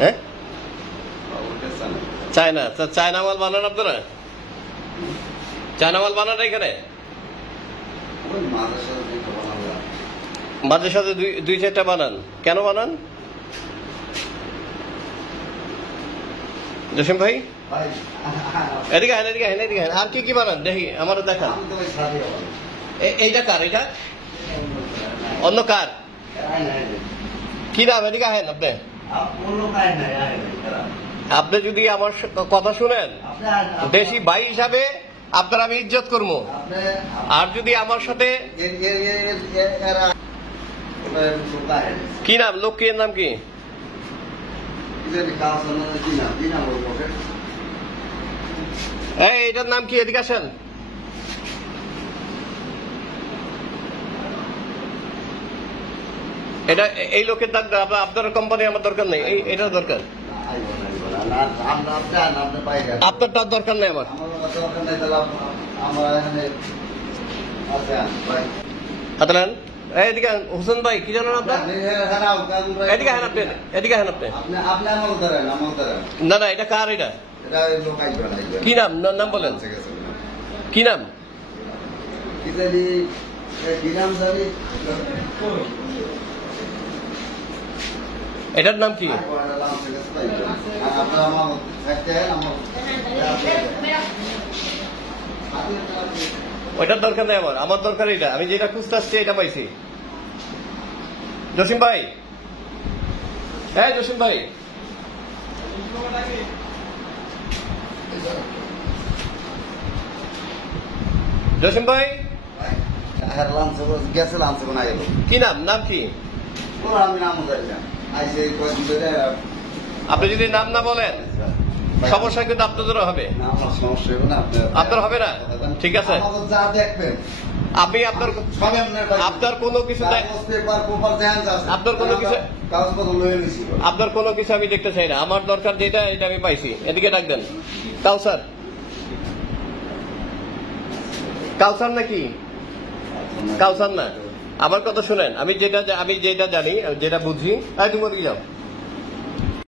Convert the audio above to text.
হ্যাঁ China, China মাল বানান আপনারা? চায়না মাল বানান এখানে? মাঝে সাথে দুই চারটা বানান, কেন বানান জসিম ভাই? এদিকে আহেন, এদিকে আহেন, এদিকে আহেন। আর কি কি বানান দেখি, আমারও দেখান। এইটা কার? এটা অন্য কার? কি নাম? এদিকে আহেন। আপনি যদি আমার কথা শুনেন, দেশি ভাই হিসাবে আপনার আমি ইজ্জত করবো। আর যদি আমার সাথে কি নাম, লোকের নাম কি? এটার নাম কি? এদিকে আসেন। এটা এই লোকের আপনার কোম্পানি আমার দরকার নেই, এটার দরকার। আপনারটার দরকার নেই আমার। এদিকে হোসেন ভাই, কি জানেন আপনার? এদিকে আহেন আপনি, এদিকে আহেন আপনি। না না, এটা কার? এটা কি নাম? নাম বলেন, কি নাম? এটার নাম কি? ওইটার দরকার নেই আমার, আমার দরকার এটা। আমি যেটা খুঁজতে আসছি এটা পাইছি। জসিম ভাই, হ্যাঁ জসিম ভাই, জসিম ভাই কি নাম? নাম কি? আপনি যদি নাম না বলেন সমস্যা কিন্তু আপনাদেরও হবে। আপনার হবে না? ঠিক আছে, আপনি আপনার কোনো কিছু আপনার কোনো কিছু আমি দেখতে চাই না। আমার দরকার যেটা, এটা আমি পাইছি। এদিকে ডাক দেন। কাউসার, কাউসার নাকি? কাউসার না। আমার কথা শুনেন, আমি যেটা জানি, যেটা বুঝি। তুমি ওদিকে যাও।